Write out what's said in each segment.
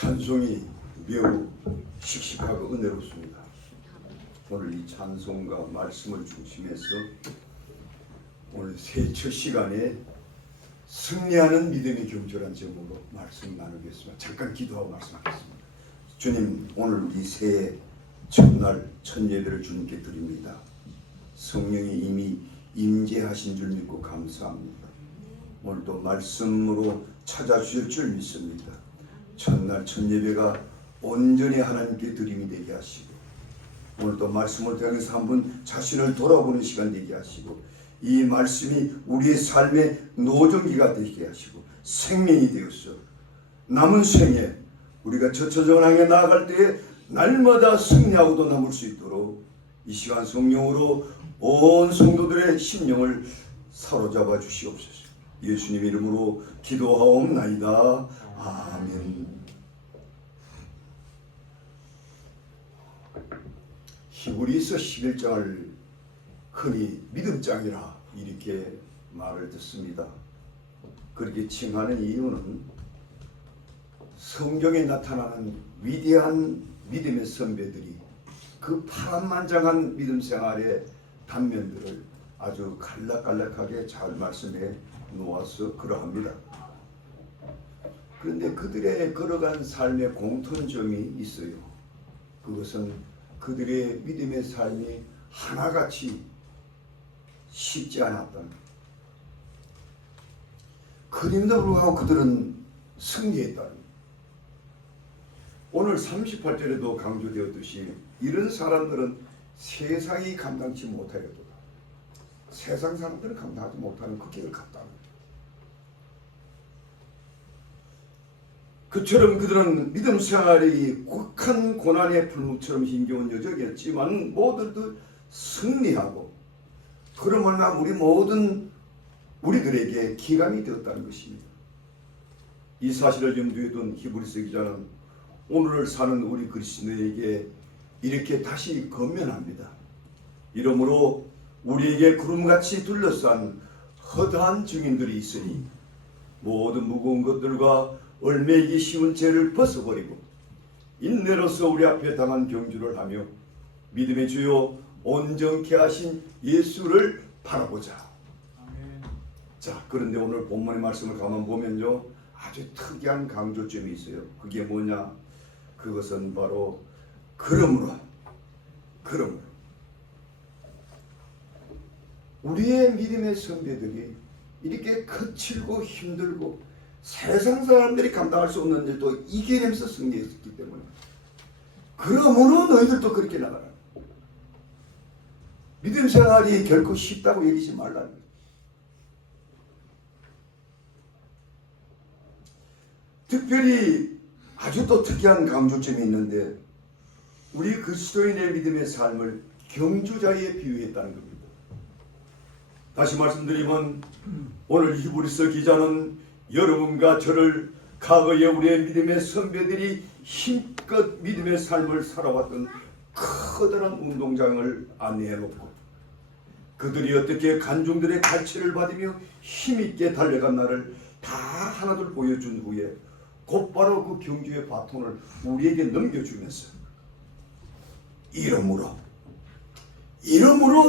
찬송이 매우 씩씩하고 은혜롭습니다. 오늘 이 찬송과 말씀을 중심해서 오늘 새 첫 시간에 승리하는 믿음의 경주라는 제목으로 말씀 나누겠습니다. 잠깐 기도하고 말씀하겠습니다. 주님, 오늘 이 새해 첫날 첫 예배를 주님께 드립니다. 성령이 이미 임재하신 줄 믿고 감사합니다. 오늘도 말씀으로 찾아주실 줄 믿습니다. 첫날 첫 예배가 온전히 하나님께 드림이 되게 하시고, 오늘도 말씀을 통해서 한번 자신을 돌아보는 시간 되게 하시고, 이 말씀이 우리의 삶의 노정기가 되게 하시고 생명이 되어서 남은 생에 우리가 저처정을 향해 나아갈 때에 날마다 승리하고도 남을 수 있도록 이 시간 성령으로 온 성도들의 심령을 사로잡아 주시옵소서. 예수님 이름으로 기도하옵나이다. 아멘. 히브리서 11장을 흔히 믿음장이라 이렇게 말을 듣습니다. 그렇게 칭하는 이유는 성경에 나타나는 위대한 믿음의 선배들이 그 파란만장한 믿음 생활의 단면들을 아주 간략간략하게 잘 말씀해 놓아서 그러합니다. 그런데 그들의 걸어간 삶의 공통점이 있어요. 그것은 그들의 믿음의 삶이 하나같이 쉽지 않았던, 그림도 불구하고 그들은 승리했다는. 오늘 38절에도 강조되었듯이 이런 사람들은 세상이 감당치 못하였도다. 세상 사람들은 감당하지 못하는 그 길을 갔다. 그처럼 그들은 믿음 생활이 국한 고난의 풀무처럼 힘겨운 여정이었지만 모두들 승리하고, 그러므로 우리 모든 우리들에게 기감이 되었다는 것입니다. 이 사실을 염두에 둔 히브리서 기자는 오늘을 사는 우리 그리스도인에게 이렇게 다시 권면합니다. 이러므로 우리에게 구름같이 둘러싼 허다한 증인들이 있으니 모든 무거운 것들과 얼매이기 쉬운 죄를 벗어버리고 인내로서 우리 앞에 당한 경주를 하며 믿음의 주요 온전케 하신 예수를 바라보자. 아멘. 자, 그런데 오늘 본문의 말씀을 가만 보면요, 아주 특이한 강조점이 있어요. 그게 뭐냐? 그것은 바로 그러므로 우리의 믿음의 선배들이 이렇게 거칠고 힘들고 세상 사람들이 감당할 수 없는 일도 이겨내면서 승리했기 때문에, 그러므로 너희들도 그렇게 나가라. 믿음 생활이 결코 쉽다고 여기지 말라는 거예요. 특별히 아주 또 특이한 강조점이 있는데, 우리 그리스도인의 믿음의 삶을 경주자에 비유했다는 겁니다. 다시 말씀드리면 오늘 히브리서 기자는 여러분과 저를 과거에 우리의 믿음의 선배들이 힘껏 믿음의 삶을 살아왔던 커다란 운동장을 안내해놓고, 그들이 어떻게 간종들의 가르침을 받으며 힘있게 달려간 날을 다 하나둘 보여준 후에 곧바로 그 경주의 바톤을 우리에게 넘겨주면서 이러므로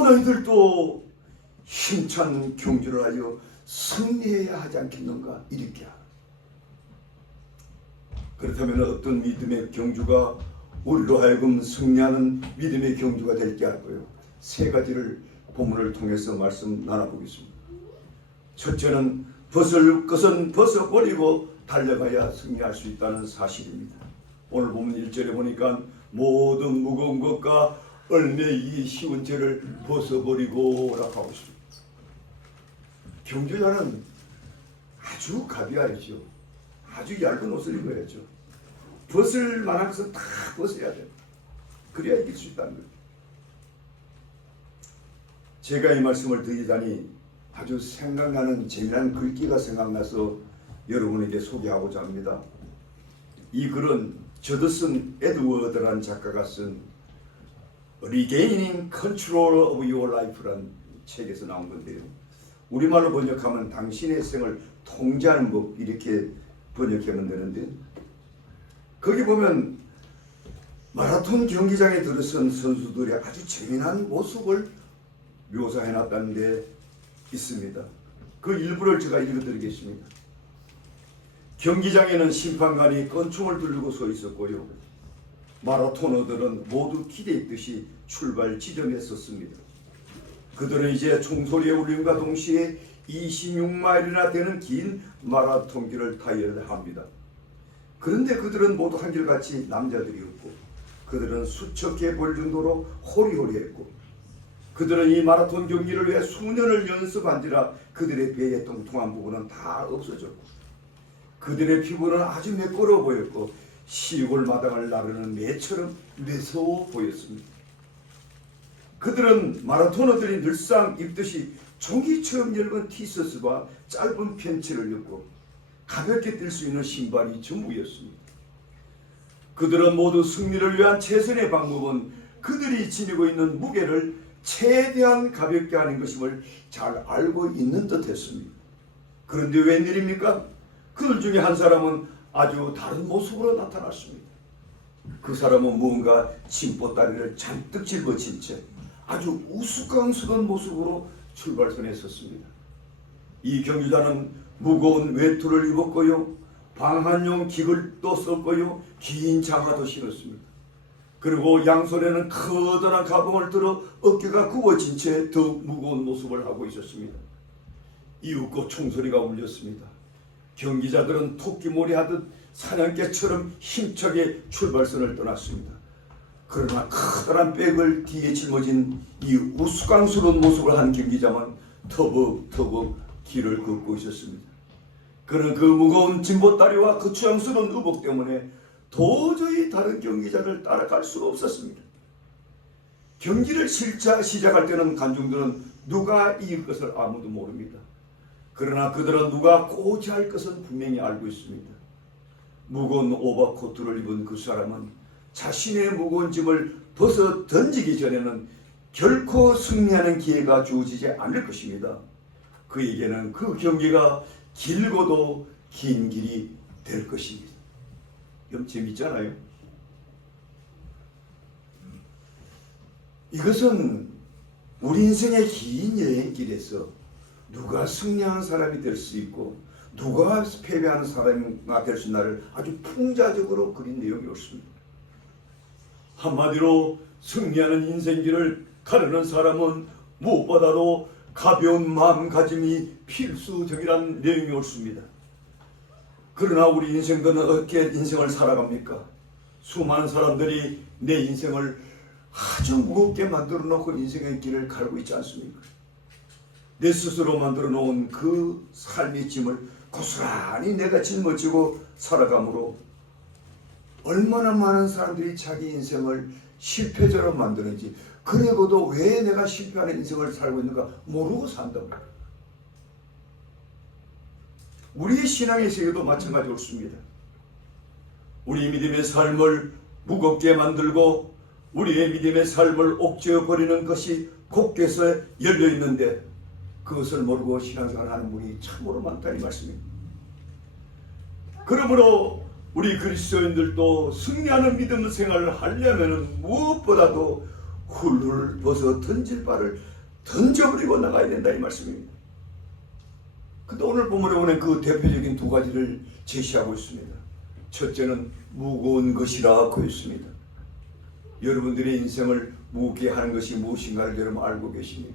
너희들도 힘찬 경주를 하여 승리해야 하지 않겠는가, 이렇게. 그렇다면 어떤 믿음의 경주가 우리로 하여금 승리하는 믿음의 경주가 될게 할까요? 세 가지를 본문을 통해서 말씀 나눠보겠습니다. 첫째는 벗을 것은 벗어버리고 달려가야 승리할 수 있다는 사실입니다. 오늘 보면 1절에 보니까 모든 무거운 것과 얼매이기 쉬운 죄를 벗어버리고 라고 하고 있습니다. 경주자는 아주 가비알이죠. 아주 얇은 옷을 입어야죠. 벗을 만한 것은 다 벗어야 돼요. 그래야 이길 수 있다는 거예요. 제가 이 말씀을 드리다니 아주 생각나는 재미난 글귀가 생각나서 여러분에게 소개하고자 합니다. 이 글은 저더슨 에드워드라는 작가가 쓴 Regaining Control of Your Life라는 책에서 나온 건데요. 우리말로 번역하면 당신의 생을 통제하는 법, 이렇게 번역하면 되는데, 거기 보면 마라톤 경기장에 들어선 선수들의 아주 재미난 모습을 묘사해 놨다는 데 있습니다. 그 일부를 제가 읽어드리겠습니다. 경기장에는 심판관이 권총을 들고 서 있었고요. 마라토너들은 모두 기대했듯이 출발 지점에 섰습니다. 그들은 이제 총소리의 울림과 동시에 26마일이나 되는 긴 마라톤 길을 타야 합니다. 그런데 그들은 모두 한결같이 남자들이었고 그들은 수천 개 볼 정도로 호리호리했고 그들은 이 마라톤 경기를 위해 수년을 연습한지라 그들의 배에 통통한 부분은 다 없어졌고 그들의 피부는 아주 매끄러워 보였고 시골 마당을 나르는 매처럼 매서워 보였습니다. 그들은 마라토너들이 늘상 입듯이 종이처럼 얇은 티셔츠와 짧은 팬츠를 입고 가볍게 뛸 수 있는 신발이 전부였습니다. 그들은 모두 승리를 위한 최선의 방법은 그들이 지니고 있는 무게를 최대한 가볍게 하는 것임을 잘 알고 있는 듯 했습니다. 그런데 웬일입니까? 그들 중에 한 사람은 아주 다른 모습으로 나타났습니다. 그 사람은 무언가 짐보따리를 잔뜩 짊어진 채 아주 우스꽝스러운 모습으로 출발선에 섰습니다. 이 경주자는 무거운 외투를 입었고요. 방한용 기글도 썼고요. 긴 장화도 신었습니다. 그리고 양손에는 커다란 가방을 들어 어깨가 굽어진 채 더욱 무거운 모습을 하고 있었습니다. 이윽고 총소리가 울렸습니다. 경기자들은 토끼몰이 하듯 사냥개처럼 힘차게 출발선을 떠났습니다. 그러나 커다란 백을 뒤에 짊어진 이 우스꽝스러운 모습을 한 경기자만 터벅터벅 길을 걷고 있었습니다. 그는 그 무거운 짐보따리와 그 추앙스러운 의복 때문에 도저히 다른 경기자를 따라갈 수가 없었습니다. 경기를 시작할 때는 관중들은 누가 이길 것을 아무도 모릅니다. 그러나 그들은 누가 고지할 것은 분명히 알고 있습니다. 무거운 오버코트를 입은 그 사람은 자신의 무거운 짐을 벗어 던지기 전에는 결코 승리하는 기회가 주어지지 않을 것입니다. 그에게는 그 경기가 길고도 긴 길이 될 것입니다. 좀 재밌잖아요. 이것은 우리 인생의 긴 여행길에서 누가 승리하는 사람이 될 수 있고 누가 패배하는 사람이 될 수 있나를 아주 풍자적으로 그린 내용이 옳습니다. 한마디로 승리하는 인생길을 가르는 사람은 무엇보다도 가벼운 마음가짐이 필수적이라는 내용이 옳습니다. 그러나 우리 인생들은 어떻게 인생을 살아갑니까? 수많은 사람들이 내 인생을 아주 무겁게 만들어 놓고 인생의 길을 가르고 있지 않습니까? 내 스스로 만들어 놓은 그 삶의 짐을 고스란히 내가 짊어지고 살아가므로 얼마나 많은 사람들이 자기 인생을 실패자로 만드는지, 그리고도 왜 내가 실패하는 인생을 살고 있는가 모르고 산다고. 우리의 신앙의 세계도 마찬가지 옳습니다. 우리 믿음의 삶을 무겁게 만들고 우리의 믿음의 삶을 옥죄어버리는 것이 곳곳에 열려있는데 그것을 모르고 신앙생활을 하는 분이 참으로 많다는 말씀입니다. 그러므로 우리 그리스도인들도 승리하는 믿음 생활을 하려면 무엇보다도 훌훌 벗어 던질 바를 던져버리고 나가야 된다 이 말씀입니다. 근데 오늘 본문에 보면 그 대표적인 두 가지를 제시하고 있습니다. 첫째는 무거운 것이라고 했습니다. 여러분들의 인생을 무겁게 하는 것이 무엇인가를 여러분 알고 계십니까?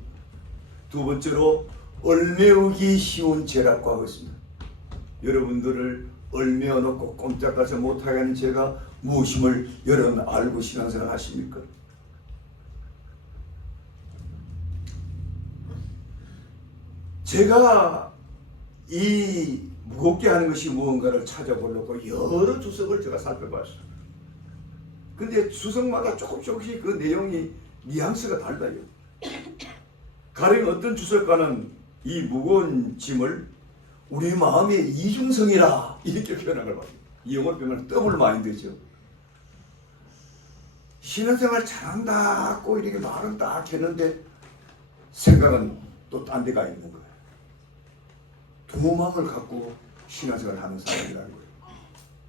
두 번째로 얽매우기 쉬운 죄라고 하고 있습니다. 여러분들을 얽매어 놓고 꼼짝하지 못하게 하는 죄가 무엇임을 여러분 알고 신앙생활 하십니까? 제가 이 무겁게 하는 것이 무언가를 찾아보려고 여러 주석을 제가 살펴봤어요. 근데 주석마다 조금씩 그 내용이 뉘앙스가 달라요. 가령 어떤 주석가는 이 무거운 짐을 우리 마음의 이중성이라 이렇게 표현한 걸 봐요. 이 영어로 표현하면 더블 마인드죠. 신앙생활 잘한다고 이렇게 말은 딱 했는데 생각은 또 딴 데 가 있는 거예요. 두 마음을 갖고 신앙생활을 하는 사람이라는 거예요.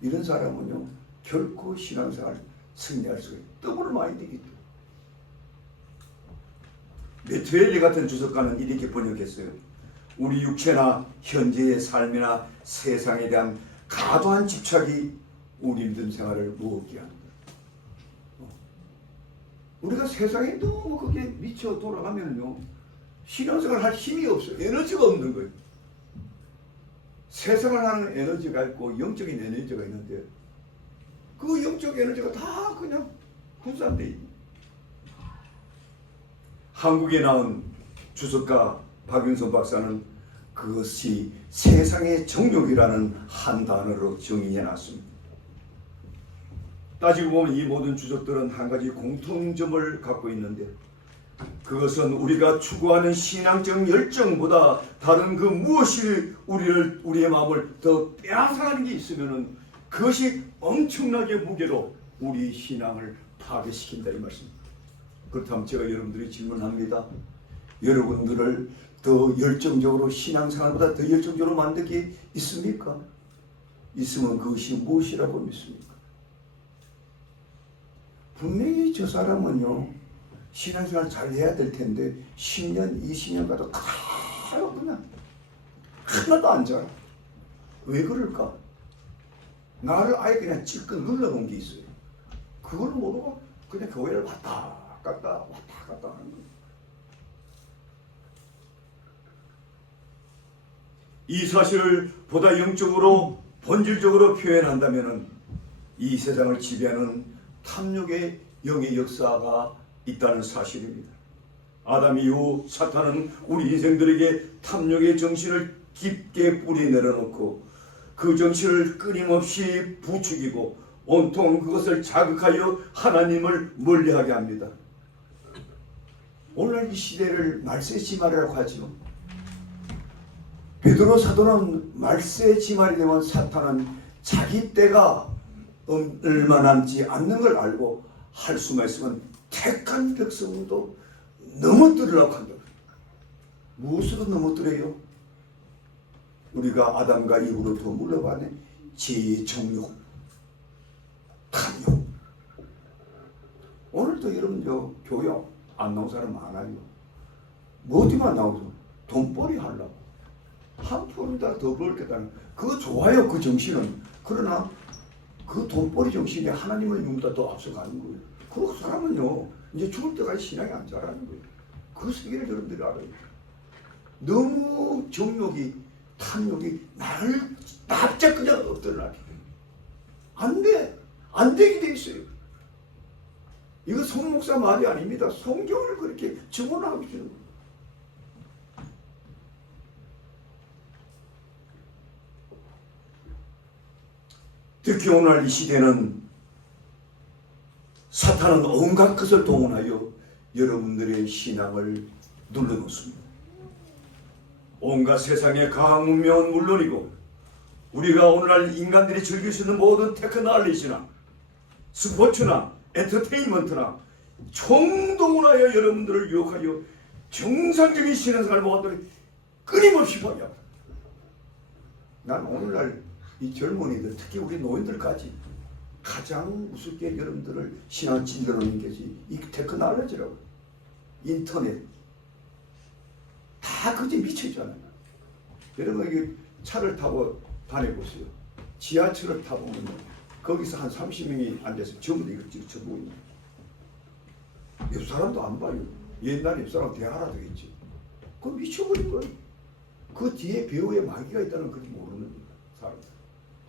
이런 사람은요 결코 신앙생활 승리할 수가 있어요. 더블 마인드이기 때문에. 메트웰리 같은 주석가는 이렇게 번역했어요. 우리 육체나 현재의 삶이나 세상에 대한 과도한 집착이 우리 믿음 생활을 무겁게 합니다. 우리가 세상에 너무 거기에 미쳐 돌아가면요, 신앙생활 할 힘이 없어요. 에너지가 없는 거예요. 세상을 하는 에너지가 있고 영적인 에너지가 있는데 그 영적 에너지가 다 그냥 분산돼 있는. 한국에 나온 주석가 박윤선 박사는 그것이 세상의 정욕이라는 한 단어로 정의해 놨습니다. 따지고 보면 이 모든 주석들은 한 가지 공통점을 갖고 있는데, 그것은 우리가 추구하는 신앙적 열정보다 다른 그 무엇이 우리의 마음을 더 빼앗아가는 게 있으면은 그것이 엄청나게 무게로 우리 신앙을 파괴시킨다, 이 말씀입니다. 그렇다면 제가 여러분들이 질문합니다. 여러분들을 더 열정적으로, 신앙생활보다 더 열정적으로 만들게 있습니까? 있으면 그것이 무엇이라고 믿습니까? 분명히 저 사람은요, 신앙생활 잘 해야 될 텐데 10년, 20년 가도 그대로 그냥 하나도 안 자라. 왜 그럴까? 나를 아예 그냥 찔끔 눌러놓은 게 있어요. 그걸 모르고 그냥 교회를 왔다 갔다 하는 거예요. 이 사실을 보다 영적으로 본질적으로 표현한다면 이 세상을 지배하는 탐욕의 영의 역사가 있다는 사실입니다. 아담 이후 사탄은 우리 인생들에게 탐욕의 정신을 깊게 뿌리 내려놓고 그 정신을 끊임없이 부추기고 온통 그것을 자극하여 하나님을 멀리하게 합니다. 오늘날 이 시대를 말세지말이라고 하죠. 베드로 사도는 말세지말이 되면 사탄은 자기 때가 얼마 남지 않는 걸 알고 할 수만 있으면 택한 백성도 넘어뜨리려고 한다. 무엇으로 넘어뜨려요? 우리가 아담과 이후로부터 물러가네. 제 정욕, 탐욕. 오늘도 여러분 교회 안 나온 사람 많아요. 뭐 어디만 나오죠? 돈벌이 하려고. 한 푼이다 더 벌겠다는. 그거 좋아요, 그 정신은. 그러나 그 돈벌이 정신이 하나님의 눈보다 더 앞서가는 거예요. 그 사람은요, 이제 죽을 때까지 신앙이 안 자라는 거예요. 그 세계를 여러분들이 알아요. 너무 정욕이, 탐욕이 나를 납작 그냥 엎드러나게. 안 돼. 안 되게 돼 있어요. 이거 송 목사 말이 아닙니다. 성경을 그렇게 증언하고 있는 거예요. 특히 오늘 이 시대는 사탄은 온갖 것을 동원하여 여러분들의 신앙을 눌러놓습니다. 온갖 세상의 강한 문명은 물론이고 우리가 오늘날 인간들이 즐길 수 있는 모든 테크놀로지나 스포츠나 엔터테인먼트나 총동원하여 여러분들을 유혹하여 정상적인 신앙생활을 모아들이 끊임없이 방해합니다. 난 오늘날 이 젊은이들, 특히 우리 노인들까지 가장 우습게 여러분들을 신앙 찔러놓는 것이 이 테크놀로지라고. 인터넷 다 그게 미쳐있잖아요. 여러분 이게 차를 타고 다녀보세요. 지하철을 타보면 거기서 한 30명이 앉아서 전부 다 이걸 쳐보고 있는 거예요. 옆 사람도 안 봐요. 옛날에 옆 사람 대하라 되겠지. 그거 미쳐버린 거예요. 그 뒤에 배우의 마귀가 있다는 걸 모르는 거예요. 사람들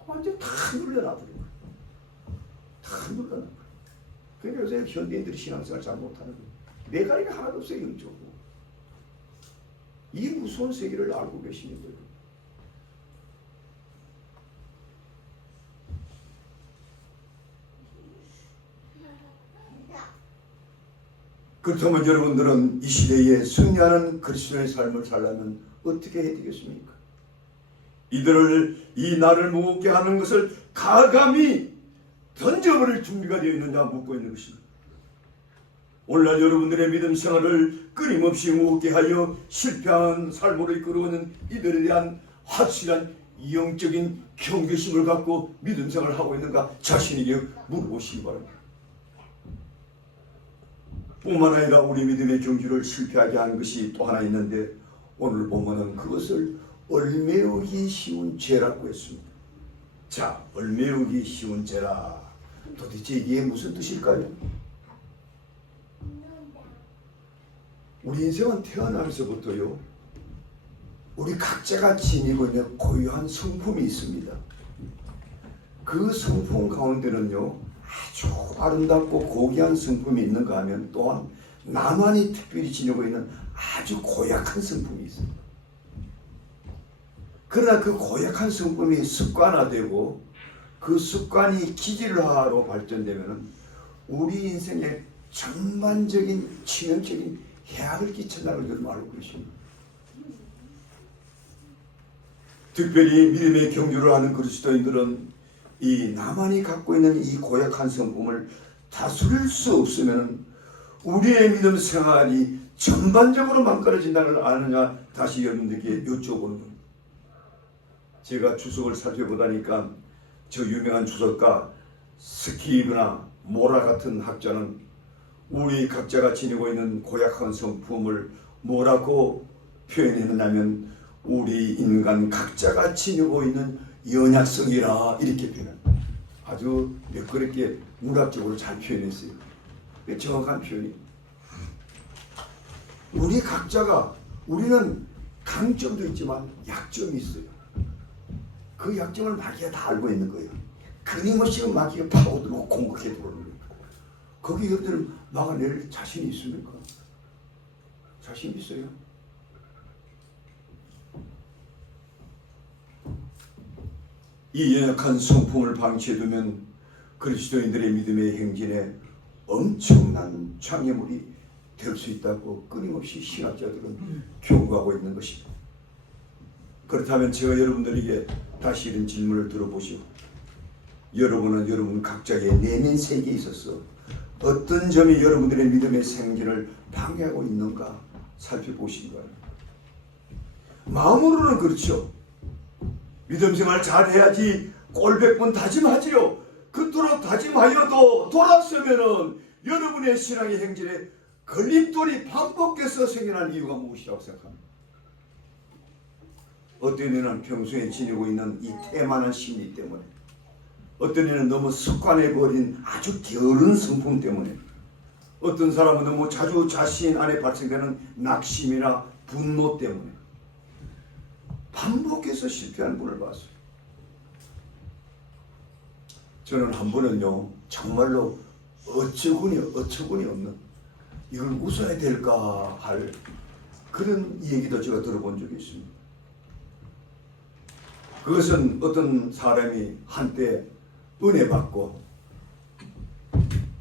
완전 다 눌러놔버린 거예요. 다 눌러놔버린 거예요. 그러니까 요새 현대인들이 신앙생활 잘 못하는 거예요. 내가리가 하나도 없어요. 영적으로. 이 무서운 세계를 알고 계시는 거예요. 그렇다면 여러분들은 이 시대에 승리하는 그리스도의 삶을 살려면 어떻게 해야 되겠습니까? 이 나를 무겁게 하는 것을 가감히 던져버릴 준비가 되어 있느냐 묻고 있는 것입니다. 오늘날 여러분들의 믿음 생활을 끊임없이 무겁게 하여 실패한 삶으로 이끌어오는 이들에 대한 확실한 영적인 경계심을 갖고 믿음 생활을 하고 있는가 자신에게 물어보시기 바랍니다. 뿐만 아니라 우리 믿음의 경주를 실패하게 하는 것이 또 하나 있는데, 오늘 보면은 그것을 얼매우기 쉬운 죄라고 했습니다. 자, 얼매우기 쉬운 죄라. 도대체 이게 무슨 뜻일까요? 우리 인생은 태어나면서부터요, 우리 각자가 지니고 있는 고유한 성품이 있습니다. 그 성품 가운데는요, 아주 아름답고 고귀한 성품이 있는가 하면 또한 나만이 특별히 지니고 있는 아주 고약한 성품이 있습니다. 그러나 그 고약한 성품이 습관화되고 그 습관이 기질화로 발전되면 우리 인생에 전반적인 치명적인 해악을 끼친다는 걸 알고 계십니다. 특별히 믿음의 경주를 하는 그리스도인들은 이 나만이 갖고 있는 이 고약한 성품을 다스릴 수 없으면 우리의 믿음 생활이 전반적으로 망가져진다는 걸 아느냐, 다시 여러분들께 여쭤보는 겁니다. 제가 주석을 살펴보다니까 저 유명한 주석가 스키브나 모라 같은 학자는 우리 각자가 지니고 있는 고약한 성품을 뭐라고 표현했느냐면 우리 인간 각자가 지니고 있는 연약성이라 이렇게 표현합니다. 아주 매끄럽게 문학적으로 잘 표현했어요. 정확한 표현이. 우리 각자가, 우리는 강점도 있지만 약점이 있어요. 그 약점을 마귀가 다 알고 있는 거예요. 끊임없이 마귀가 파고들고 공격해 들어오는 거예요. 거기 여러분들 막아낼 자신이 있습니까? 자신 있어요? 이 연약한 성품을 방치해두면 그리스도인들의 믿음의 행진에 엄청난 장애물이 될 수 있다고 끊임없이 신학자들은 경고하고 있는 것입니다. 그렇다면 제가 여러분들에게 다시 이런 질문을 들어보시오. 여러분은 여러분 각자의 내면 세계에 있어서 어떤 점이 여러분들의 믿음의 생진을 방해하고 있는가 살펴보시기 바랍니다. 마음으로는 그렇죠. 믿음 생활 잘해야지 꼴100번 다짐하지요. 그토록 다짐하여도 돌아서면은 여러분의 신앙의 행진에 걸림돌이 반복해서 생겨난 이유가 무엇이라고 생각합니다. 어떤 애는 평소에 지니고 있는 이 태만한 심리 때문에, 어떤 애는 너무 습관해버린 아주 게으른 성품 때문에, 어떤 사람은 너무 자주 자신 안에 발생되는 낙심이나 분노 때문에 반복해서 실패하는 분을 봤어요. 저는 한 번은요, 정말로 어처구니 없는, 이걸 웃어야 될까 할 그런 얘기도 제가 들어본 적이 있습니다. 그것은 어떤 사람이 한때 은혜 받고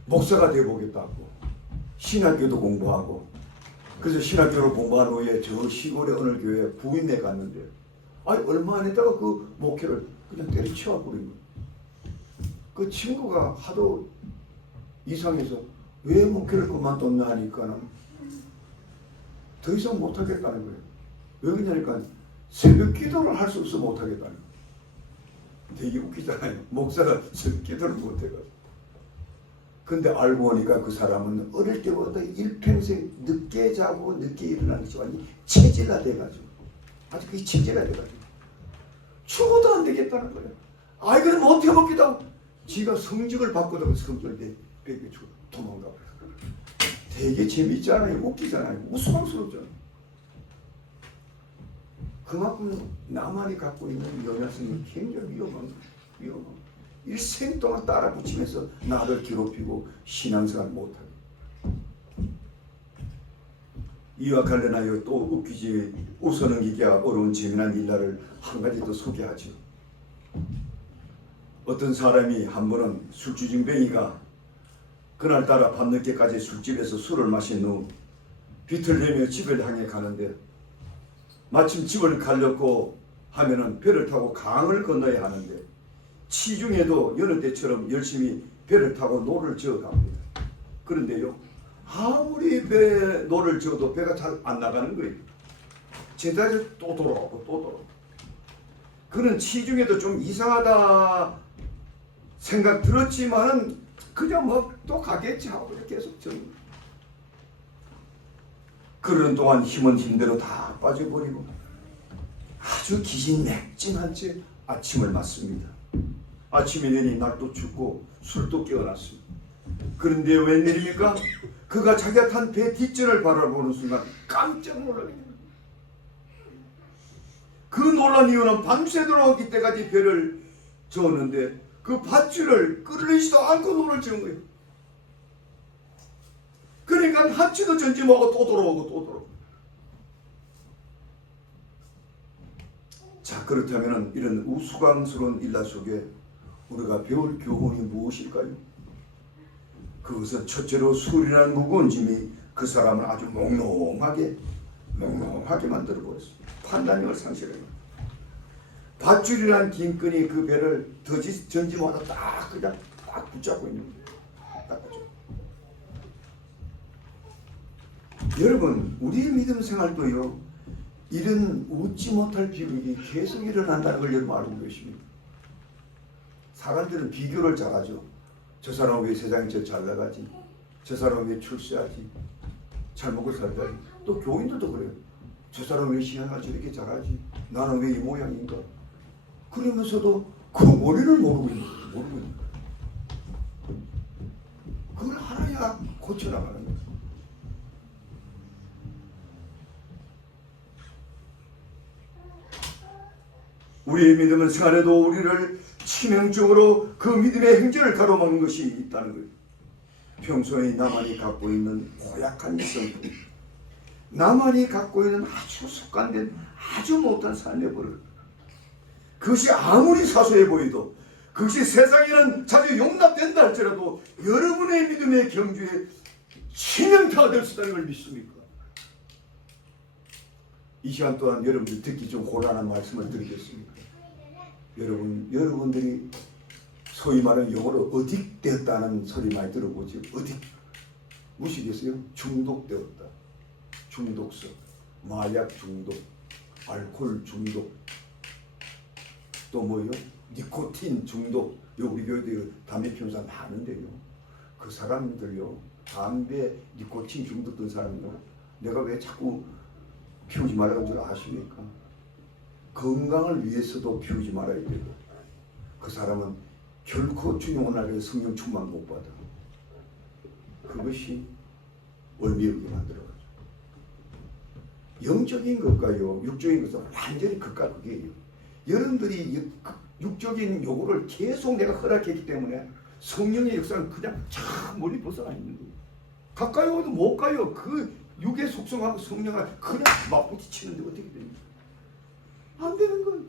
목사가 되어보겠다고 신학교도 공부하고, 그래서 신학교를 공부한 후에 저 시골의 어느 교회에 부임해 갔는데, 아니 얼마 안 했다가 그 목회를 그냥 때려치워 버린 거예요. 그 친구가 하도 이상해서 왜 목회를 그만뒀나 하니까는 더 이상 못하겠다는 거예요. 왜 그러냐니까 새벽 기도를 할 수 없어 못하겠다는 거예요. 되게 웃기잖아요. 목사가 새벽 기도를 못해가지고. 근데 알고 보니까 그 사람은 어릴 때부터 일평생 늦게 자고 늦게 일어나는 것이 완전히 체질화 돼가지고, 아주 그게 체질화 돼가지고 죽어도 안 되겠다는 거예요. 아이 그럼 어떻게 먹기도 하고, 지가 성적을 바꾸다가 성적을 빼기고 도망가 버려요. 되게 재밌잖아요. 웃기잖아요. 우스꽝스럽잖아요. 그만큼 나만이 갖고 있는 연약성이 굉장히 위험한 거예요. 일생 동안 따라 붙이면서 나를 괴롭히고 신앙생활 못하게. 이와 관련하여 또 웃기지 웃어넘기기가 어려운 재미난 일화를 한 가지 더 소개하죠. 어떤 사람이 한 번은 술주정뱅이가 그날따라 밤늦게까지 술집에서 술을 마신 후 비틀대며 집을 향해 가는데, 마침 집을 가려고 하면은 배를 타고 강을 건너야 하는데, 치중에도 여느 때처럼 열심히 배를 타고 노를 저어 갑니다. 그런데요, 아무리 노를 저어도 배가 잘 안 나가는 거예요. 제자리에 또 돌아오고 또 돌아오고. 그는 치중에도 좀 이상하다 생각 들었지만은 그냥 뭐 또 가겠지 하고 계속 전 그러는 동안 힘은 힘대로 다 빠져버리고 아주 기진맥진한 채 아침을 맞습니다. 아침이 되니 날도 춥고 술도 깨어났습니다. 그런데 웬일입니까? 그가 자기가 탄 배 뒷전을 바라보는 순간 깜짝 놀라게 됩니다. 그 놀란 이유는 밤새도록 이때까지 배를 저었는데 그 밧줄을 끌리지도 않고 노를 지은 거예요. 그러니까 한치도 전짐하고 또 돌아오고 또 돌아오고. 자, 그렇다면 이런 우스꽝스러운 일화 속에 우리가 배울 교훈이 무엇일까요? 그것은 첫째로 술이라는 무거운 짐이 그 사람을 아주 몽롱하게 만들어 버렸습니다. 판단력을 상실해요. 밧줄이라는 긴 끈이 그 배를 전짐하다 딱 그냥 딱 붙잡고 있는 거예요. 딱 붙잡고. 여러분, 우리의 믿음 생활도요, 이런 웃지 못할 비극이 계속 일어난다는 걸 여러분 알고 계십니까? 사람들은 비교를 잘하죠. 저 사람은 왜 세상에 저 잘 나가지? 저 사람은 왜 출세하지? 잘 먹고 살다지? 또 교인들도 그래요. 저 사람은 왜 신앙을 저렇게 잘하지? 나는 왜 이 모양인가? 그러면서도 그 원인을 모르고 있는 거예요. 그걸 알아야 고쳐나가는 거예요. 우리의 믿음은 생활에도 우리를 치명적으로 그 믿음의 행진을 가로막는 것이 있다는 거예요. 평소에 나만이 갖고 있는 고약한 성품, 나만이 갖고 있는 아주 속간된 아주 못한 삶의 버릇, 그것이 아무리 사소해 보여도 그것이 세상에는 자주 용납된다 할지라도 여러분의 믿음의 경주에 치명타가 될 수 있다는 걸 믿습니까? 이 시간 동안 여러분들 듣기 좀 곤란한 말씀을 드리겠습니다. 여러분들이 소위 말하는 영어로 어딕되었다는 소리 많이 들어보죠. 어딕 무시겠어요? 중독되었다. 중독성, 마약 중독, 알코올 중독, 또 뭐요? 니코틴 중독. 우리 교회도 담배 피우는 사람 많은데요. 그 사람들요, 담배 니코틴 중독된 사람요, 내가 왜 자꾸 피우지 말라는 줄 아십니까? 건강을 위해서도 피우지 말아야 되고, 그 사람은 결코 주님의 날에 성령 충만 못 받아. 그것이 월미하게 만들어가죠. 영적인 것과요, 육적인 것은 완전히 극과 극이에요. 여러분들이 육적인 요구를 계속 내가 허락했기 때문에 성령의 역사는 그냥 참 멀리 벗어나 있는 거예요. 가까이 오도 못 가요. 그 육의 속성하고 성령을 그냥 맞부딪히는데 어떻게 됩니까? 안 되는 거예요.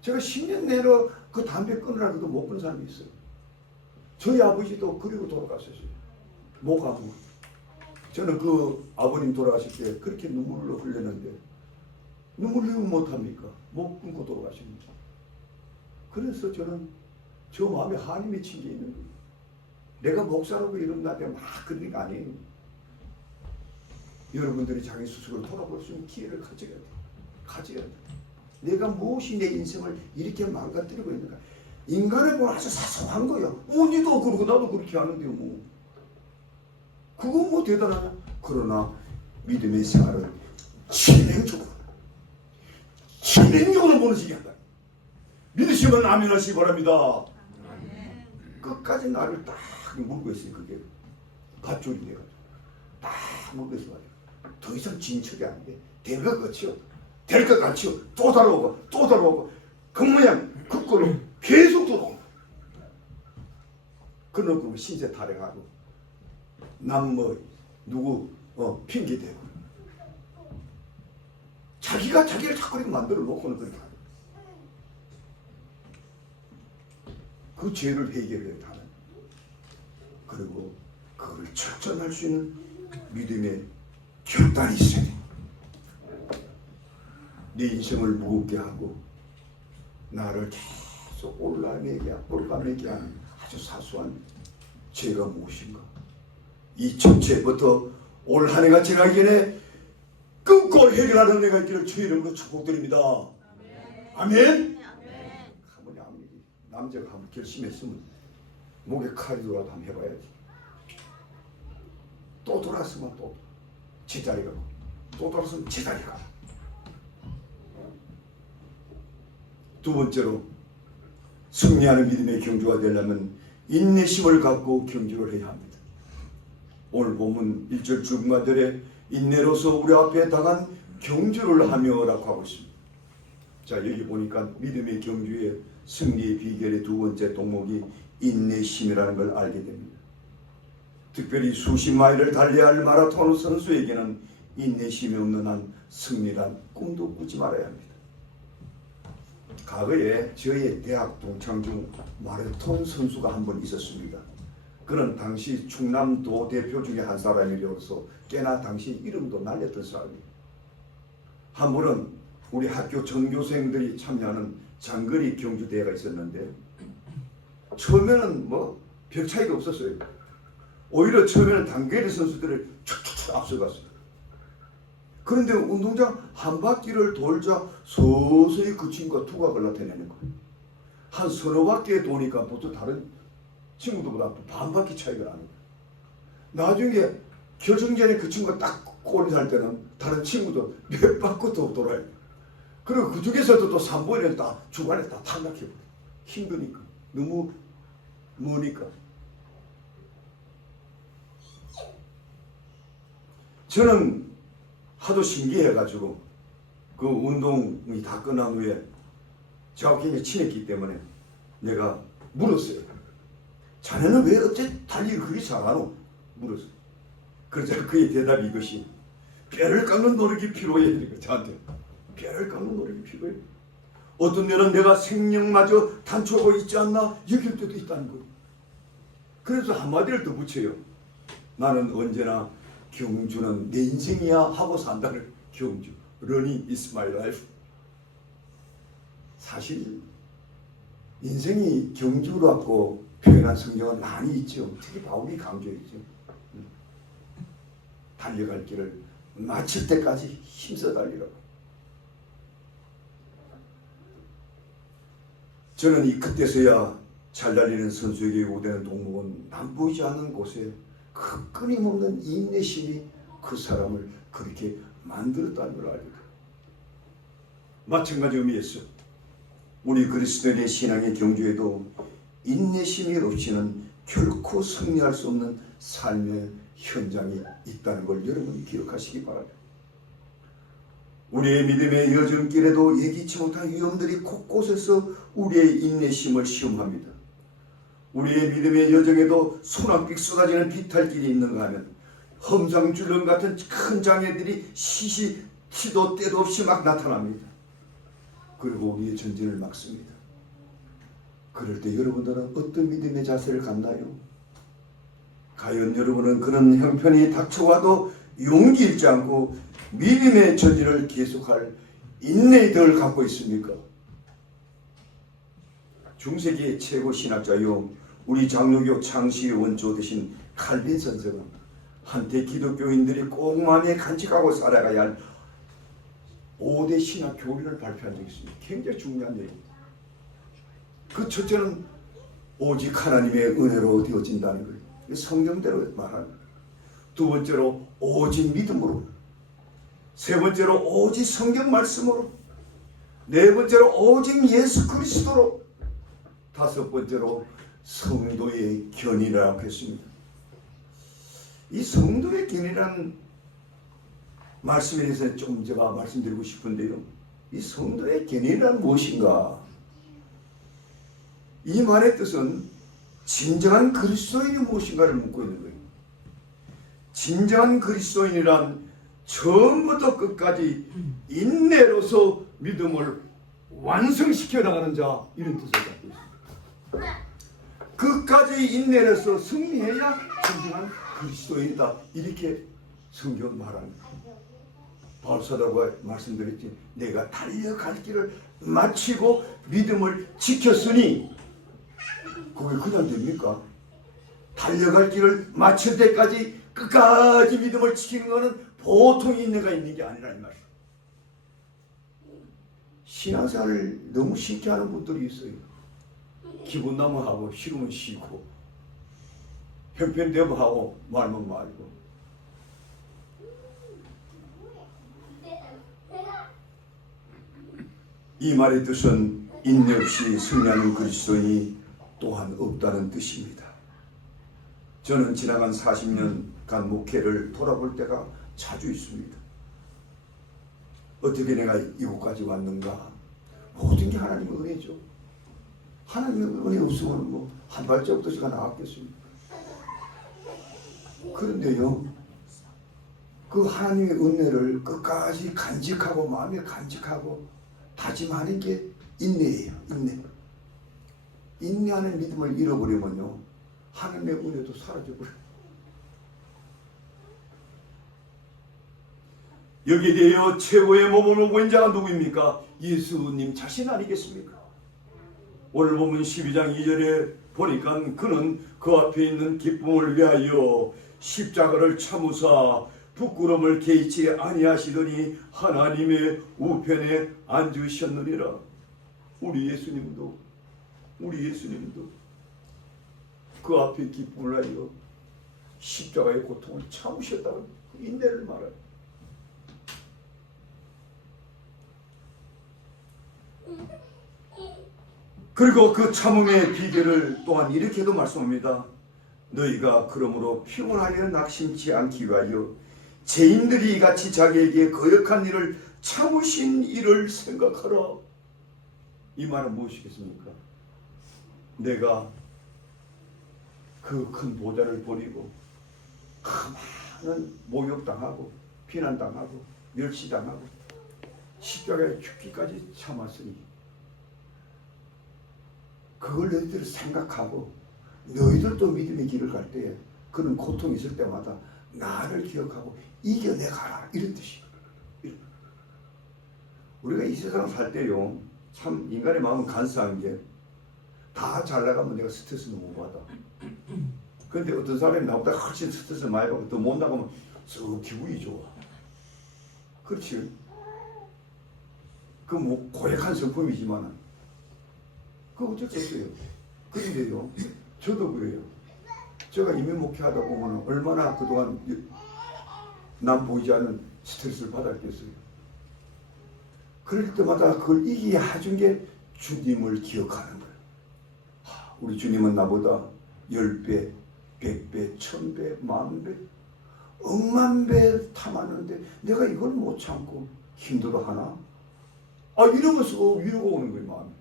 제가 10년 내로 그 담배 끊으라고도 못 끊은 사람이 있어요. 저희 아버지도 그리고 돌아가셨어요. 목아무. 저는 그 아버님 돌아가실 때 그렇게 눈물을 흘렸는데 눈물 흘리면 못합니까? 못 끊고 돌아가십니다. 그래서 저는 저 마음에 한이 맺힌 게 있는 거예요. 내가 목사라고 이런 나한테 막 그런 게 아니에요. 여러분들이 자기 스스로 돌아볼 수 있는 기회를 가져야 돼. 가져야 돼. 내가 무엇이 내 인생을 이렇게 망가뜨리고 있는가? 인간을 보면 아주 사소한 거야. 니도 그러고 나도 그렇게 하는데요, 뭐. 그건 뭐 대단하냐? 그러나 믿음의 생활은 진행적으로 무너지게 한다. 믿으시면 아멘 하시기 바랍니다. 끝까지 나를 딱 물고 있어요. 그게 밧줄이 돼가지고 딱 물고 있어요. 더 이상 진척이 안 돼. 될 것 같죠? 될 것 같죠? 또 다뤄오고 그 모양 그 꼴로 계속 돌아오고, 그러고 신세 타령하고 남 뭐 누구 핑계대고 자기가 자기를 자꾸 이렇게 만들어 놓고는 그렇게 하는, 그 죄를 해결해야 하는, 그리고 그걸 철저할 수 있는 믿음의 결단이 있어야 돼. 네 인생을 무겁게 하고 나를 계속 올라매게 하는 아주 사소한 죄가 무엇인가? 이 첫째부터 올 한 해가 지나기 전에 끊고 해결하는 은혜가 있기를 주의 이름으로 축복드립니다. 아멘. 한번 남자가 한번 결심했으면 목에 칼이 돌아도 한번 해봐야지. 또 돌았으면 또 제자리가 또 돌았으면 제자리가. 두 번째로 승리하는 믿음의 경주가 되려면 인내심을 갖고 경주를 해야 합니다. 오늘 본문 1절 중간절에 인내로서 우리 앞에 당한 경주를 하며라고 하고 있습니다. 자, 여기 보니까 믿음의 경주의 승리의 비결의 두 번째 덕목이 인내심이라는 걸 알게 됩니다. 특별히 수십 마일을 달려야 할 마라톤 선수에게는 인내심이 없는 한 승리란 꿈도 꾸지 말아야 합니다. 과거에 저의 대학 동창 중 마라톤 선수가 한 분 있었습니다. 그는 당시 충남도 대표 중에 한 사람이어서 꽤나 당시 이름도 날렸던 사람이에요. 한 번은 우리 학교 전교생들이 참여하는 장거리 경주 대회가 있었는데 처음에는 뭐 별 차이가 없었어요. 오히려 처음에는 단거리 선수들을 촥촥촥 앞서갔어요. 그런데 운동장 한 바퀴를 돌자 서서히 그 친구가 두각을 나타내는 거예요. 한 서너 바퀴에 도니까 보통 다른 친구들보다 반 바퀴 차이가 나는 거예요. 나중에 결승전에 그 친구가 딱 골이 날 때는 다른 친구도 몇 바퀴 더 돌아요. 그리고 그 중에서도 또 3번에 다 중간에 다 탈락해버려요. 힘드니까. 너무 머니까. 저는 하도 신기해가지고 그 운동이 다 끝난 후에 저하고 굉장히 친했기 때문에 내가 물었어요. 자네는 왜 어째 달리기 그렇게 잘하노? 물었어요. 그러자 그의 대답이 이것이 뼈를 깎는 노력이 필요해. 저한테 뼈를 깎는 노력이 필요해. 어떤 면은 내가 생명마저 단초하고 있지 않나 여길 때도 있다는 거예요. 그래서 한마디를 더 붙여요. 나는 언제나 경주는 내 인생이야 하고 산다는 경주. Running is my life. 사실 인생이 경주라고 표현한 성경은 많이 있죠. 특히 바울이 강조했죠. 달려갈 길을 마칠 때까지 힘써 달리라고. 저는 이 그때서야 잘 달리는 선수에게 요구되는 동목은 남 보이지 않는 곳에 그 끊임없는 인내심이 그 사람을 그렇게 만들었다는 걸 알게 돼요. 마찬가지 의미에서 우리 그리스도인의 신앙의 경주에도 인내심이 없이는 결코 승리할 수 없는 삶의 현장이 있다는 걸 여러분이 기억하시기 바랍니다. 우리의 믿음의 여정길에도 예기치 못한 위험들이 곳곳에서 우리의 인내심을 시험합니다. 우리의 믿음의 여정에도 소낙빛 쏟아지는 비탈길이 있는가 하면 험상줄넘 같은 큰 장애들이 시도 때도 없이 막 나타납니다. 그리고 우리의 전진을 막습니다. 그럴 때 여러분들은 어떤 믿음의 자세를 갖나요? 과연 여러분은 그런 형편이 닥쳐와도 용기 잃지 않고 믿음의 전진을 계속할 인내의 덕을 갖고 있습니까? 중세기의 최고 신학자요 우리 장로교 창시의 원조 되신 칼빈 선생은 한때 기독교인들이 꼭 마음에 간직하고 살아가야 할 5대 신학 교리를 발표한 적이 있습니다. 굉장히 중요한 얘기입니다. 그 첫째는 오직 하나님의 은혜로 되어진다는 거예요. 성경대로 말하는 거예요. 두 번째로 오직 믿음으로, 세 번째로 오직 성경 말씀으로, 네 번째로 오직 예수 그리스도로, 다섯 번째로 성도의 견인이라고 했습니다. 이 성도의 견인이라는 말씀에 대해서 좀 제가 말씀드리고 싶은데요. 이 성도의 견인이란 무엇인가? 이 말의 뜻은 진정한 그리스도인이 무엇인가를 묻고 있는 거예요. 진정한 그리스도인이란 처음부터 끝까지 인내로서 믿음을 완성시켜 나가는 자, 이런 뜻을 갖고 있습니다. 끝까지 인내로서 승리해야 진정한 그리스도인이다, 이렇게 성경 말합니다. 바울 사도가 말씀드렸지, 내가 달려갈 길을 마치고 믿음을 지켰으니, 그게 그냥 됩니까? 달려갈 길을 마칠 때까지 끝까지 믿음을 지키는 것은 보통 인내가 있는 게 아니라는 말이에요. 신앙생활을 너무 쉽게 하는 분들이 있어요. 기분 나면 하고 싫으면 쉬고 형편되면 하고 말면 말고. 이 말의 뜻은 인내 없이 승리하는 그리스도인이 또한 없다는 뜻입니다. 저는 지나간 40년간 목회를 돌아볼 때가 자주 있습니다. 어떻게 내가 이곳까지 왔는가? 모든 게 하나님의 은혜죠. 하나님의 은혜 없으면 뭐 한 발자국도 제가 나왔겠습니까? 그런데요, 그 하나님의 은혜를 끝까지 간직하고 마음에 간직하고 다짐하는 게 인내예요. 인내하는 믿음을 잃어버리면요, 하나님의 은혜도 사라져버려요. 여기에 대하여 최고의 모범을 보인 자가 누구입니까? 예수님 자신 아니겠습니까? 오늘 보면 12장 2절에 보니까 그는 그 앞에 있는 기쁨을 위하여 십자가를 참으사 부끄러움을 개의치 아니하시더니 하나님의 우편에 앉으셨느니라. 우리 예수님도 그 앞에 기쁨을 하여 십자가의 고통을 참으셨다고 인내를 말해요. 그리고 그 참음의 비결을 또한 이렇게도 말씀합니다. 너희가 그러므로 피곤하여 낙심치 않기 위하여 죄인들이 이같이 자기에게 거역한 일을 참으신 일을 생각하라. 이 말은 무엇이겠습니까? 내가 그 큰 보좌를 버리고 많은 모욕당하고 비난당하고 멸시당하고 십자가에 죽기까지 참았으니 그걸 너희들 생각하고 너희들도 믿음의 길을 갈 때에 그런 고통이 있을 때마다 나를 기억하고 이겨내가라, 이런 뜻이에요. 우리가 이 세상 살 때요, 참 인간의 마음은 간사한 게 다 잘 나가면 내가 스트레스 너무 받아. 그런데 어떤 사람이 나보다 훨씬 스트레스 많이 받고 더 못 나가면 썩 기분이 좋아. 그렇지. 그 뭐 고약한 성품이지만 그거 어쩔 수 없어요. 그런데요, 저도 그래요. 제가 이민 목회하다 보면 얼마나 그동안 남 보이지 않는 스트레스를 받았겠어요. 그럴 때마다 그걸 이기게 해준 게 주님을 기억하는 거예요. 우리 주님은 나보다 10배, 100배, 1000배, 10,000배, 억만 배 참았는데 내가 이걸 못 참고 힘들어 하나? 이러면서 위로가 오는 거예요, 마음이.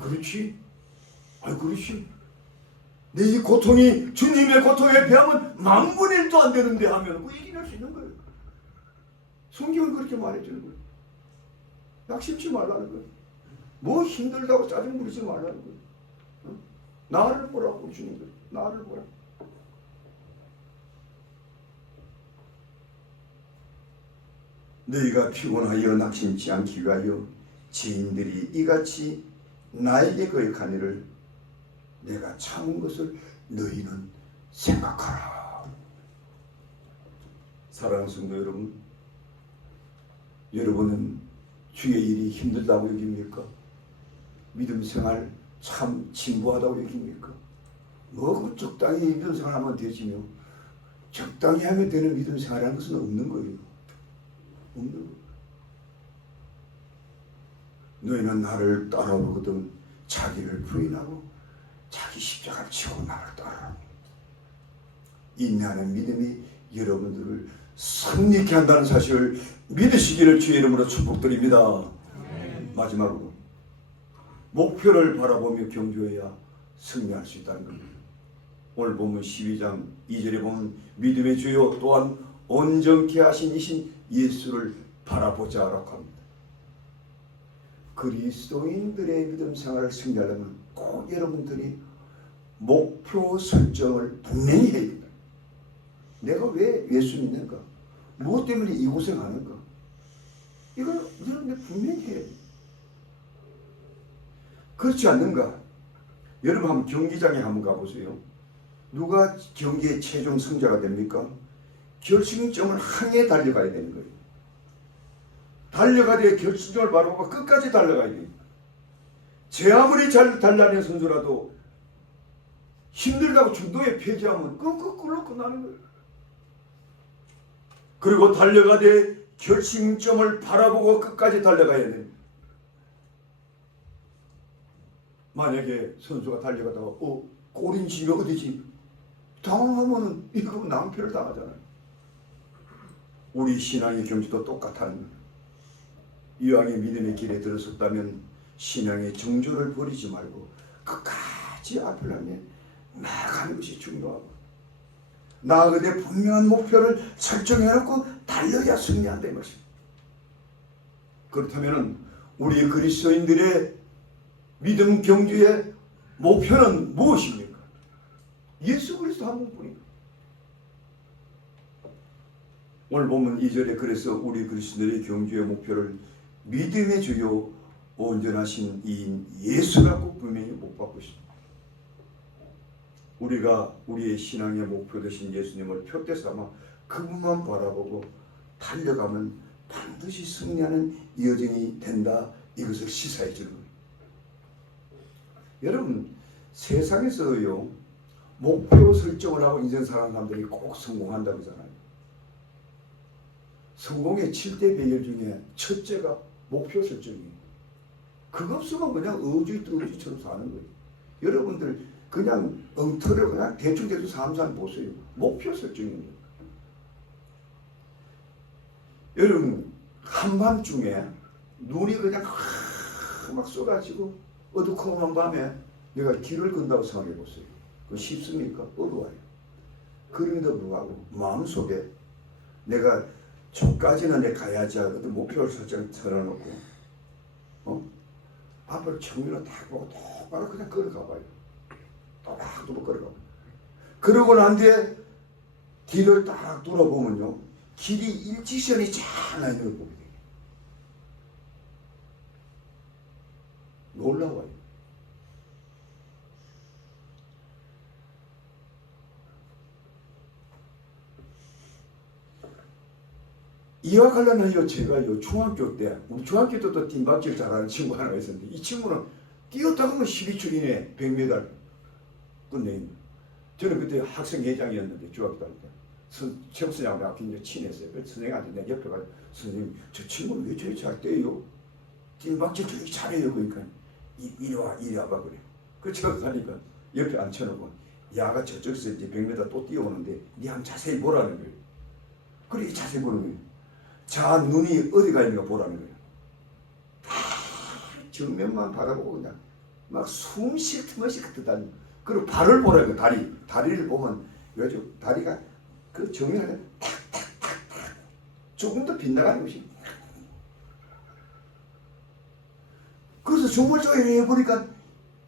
그렇지. 내 이 고통이 주님의 고통에 비하면 10,000분의 1도 안 되는데 하면 이겨낼 수 있는 거예요. 성경은 그렇게 말해주는 거예요. 낙심치 말라는 거예요. 뭐 힘들다고 짜증 부리지 말라는 거예요. 나를 보라고 주는 거예요. 나를 보라. 너희가 피곤하여 낙심치 않기 위하여 죄인들이 이같이 나에게 거역한 일을 내가 참은 것을 너희는 생각하라. 사랑하는 성도 여러분, 여러분은 주의 일이 힘들다고 여깁니까? 믿음 생활 참 진부하다고 여깁니까? 뭐 적당히 믿음 생활하면 되지며 적당히 하면 되는 믿음 생활이라는 것은 없는 거예요. 없는 거예요. 너희는 나를 따라오거든 자기를 부인하고 자기 십자가를 지고 나를 따라오고. 인내하는 믿음이 여러분들을 승리케 한다는 사실을 믿으시기를 주의 이름으로 축복드립니다. 마지막으로 목표를 바라보며 경주해야 승리할 수 있다는 겁니다. 오늘 보면 12장 2절에 보면 믿음의 주요 또한 온전케 하신 이신 예수를 바라보자라고 합니다. 그리스도인들의 믿음 생활을 승리하려면 꼭 여러분들이 목표 설정을 분명히 해야 됩니다. 내가 왜 예수 믿는가? 무엇 때문에 이 고생하는가? 이걸 여러분들 분명히 해야 돼요. 그렇지 않는가? 여러분 한번 경기장에 한번 가보세요. 누가 경기의 최종 승자가 됩니까? 결승점을 향해 달려가야 되는 거예요. 달려가되 결승점을 바라보고 끝까지 달려가야 돼. 제 아무리 잘 달라는 선수라도 힘들다고 중도에 폐지하면 거꾸로 끝나는 거예요. 그리고 달려가되 결승점을 바라보고 끝까지 달려가야 됩니다. 만약에 선수가 달려가다가 골인지가 어디지? 당황하면은 이거 낭패를 당하잖아요. 우리 신앙의 경지도 똑같다는 거예요. 이왕의 믿음의 길에 들어섰다면 신앙의 정조를 버리지 말고 끝까지 앞을 향해 나아가는 것이 중요하고, 나아가되 분명한 목표를 설정해놓고 달려야 승리한다는 것입니다. 그렇다면 우리 그리스도인들의 믿음 경주의 목표는 무엇입니까? 예수 그리스도 한 분뿐입니다. 오늘 보면 2절에 그래서 우리 그리스도인들의 경주의 목표를 믿음의 주요 온전하신 이인 예수라고 분명히 못 받고 있습니다. 우리가 우리의 신앙의 목표 되신 예수님을 표대 삼아 그분만 바라보고 달려가면 반드시 승리하는 여정이 된다. 이것을 시사해 주는 거예요. 여러분, 세상에서요 목표 설정을 하고 인생 사는 사람들이 꼭 성공한다고 하잖아요. 성공의 7대 비결 중에 첫째가 목표 설정이에요. 그거 없으면 그냥 의주처럼 사는 거예요. 여러분들 그냥 엉터리로 그냥 대충 사는 사람 보세요. 목표 설정입니다. 여러분, 한밤중에 눈이 그냥 막 쏟아지고 어두컴한 밤에 내가 길을 건다고 생각해 보세요. 그거 쉽습니까? 어려워요. 그럼에도 불구하고 마음속에 내가 저까지는 내 가야지 하거든 목표를 설정해놓고 앞을 정면으로 딱 보고 똑바로 그냥 걸어가봐요. 또박또박 걸어가봐요. 그러고 난 뒤에 뒤를 딱 돌아보면요, 길이 일직선이 쫙 나 있는 걸 보게 돼요. 놀라워요. 이와 관련하여 제가요 중학교 때, 우리 중학교 때도 뒷바퀴를 잘하는 친구 하나 있었는데, 이 친구는 뛰었다 하면 12초 이내에 100m 끝내는. 저는 그때 학생회장이었는데 중학교 다닐 때 최고 선생님하고 굉장히 친했어요. 그래서 선생님한테 내가 옆에 가서 선생님 저 친구는 왜 저렇게 잘 뛰어요? 뒷바퀴 저렇게 잘해요. 그러니까 이리 와봐 그래. 그래서 제가 가니까 옆에 앉혀놓고 야가 저쪽에서 이제 100m 또 뛰어오는데 니 한번 자세히 보라는 거예요. 그래 자세히 보는 거예요. 자 눈이 어디가 있는가 보라는 거예요. 다 정면만 바라보고 그냥 막 숨 쉴 틈 없이 그때 그리고 발을 보라는 거예요. 다리를 보면 요즘 다리가 그 정면에 탁탁탁탁 조금 더 빗나가는 것이. 그래서 중벌적으로 해보니까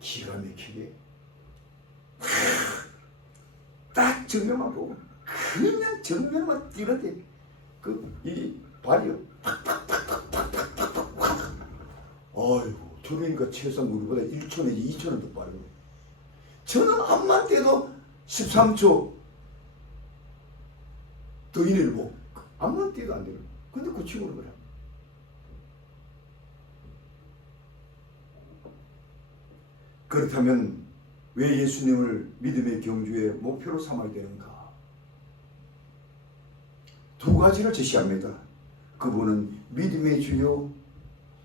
기가 막히게 딱 정면만 보고 그냥 정면만 뛰는데 이 발이요 팍팍팍팍팍팍팍 아이고 저러니까 최소한 우리보다 1초 내지 2초는 더 빠르고 저는 앞만 떼도 13초 더 이내를 보고 앞만 떼도 안 되는. 근데 그 친구는 그래. 그렇다면 왜 예수님을 믿음의 경주의 목표로 삼아야 되는가? 두 가지를 제시합니다. 그분은 믿음의 주요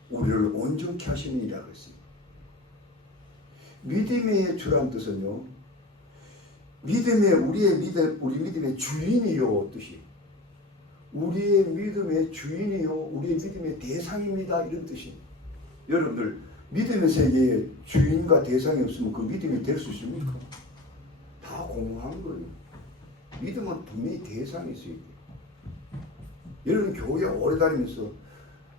우리를 온전케 하시는 이라고 했습니다. 믿음의 주란 뜻은요, 우리 믿음의 주인이요 뜻이. 우리의 믿음의 주인이요, 우리의 믿음의 대상입니다 이런 뜻이. 여러분들 믿음의 세계에 주인과 대상이 없으면 그 믿음이 될 수 있습니까? 다 공허한 거예요. 믿음은 분명히 대상이 있어요. 여러분 교회 오래 다니면서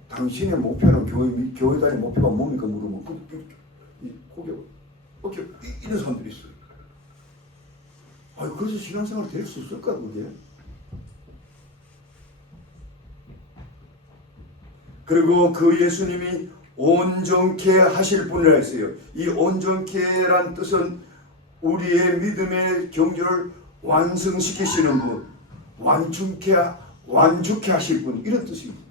당신의 목표는 교회 다니는 목표가 뭡니까 물으면 고개 어깨 이런 사람들이 있어요. 그래서 신앙생활 될 수 있을까 그게? 그리고 그 예수님이 온전케 하실 분이라 했어요. 이 온전케란 뜻은 우리의 믿음의 경주를 완성시키시는 분, 완죽케 하실 분 이런 뜻입니다.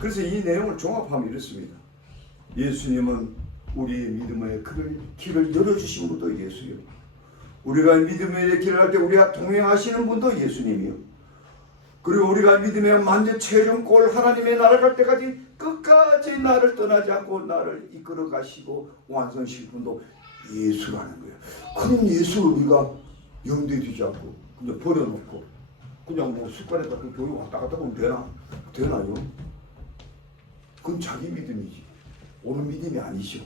그래서 이 내용을 종합하면 이렇습니다. 예수님은 우리의 믿음의 길을 열어주신 분도 예수요. 우리가 믿음의 길을 할 때 우리가 동행하시는 분도 예수님이요. 그리고 우리가 믿음의 만져 최종 골 하나님의 나라 갈 때까지 끝까지 나를 떠나지 않고 나를 이끌어 가시고 완성시킬 분도 예수라는 거예요. 그럼 예수를 우리가 염두에 두지 않고 그냥 버려놓고 그냥 뭐 습관에다 그 교회 왔다 갔다 하면 되나요? 그건 자기 믿음이지 옳은 믿음이 아니죠.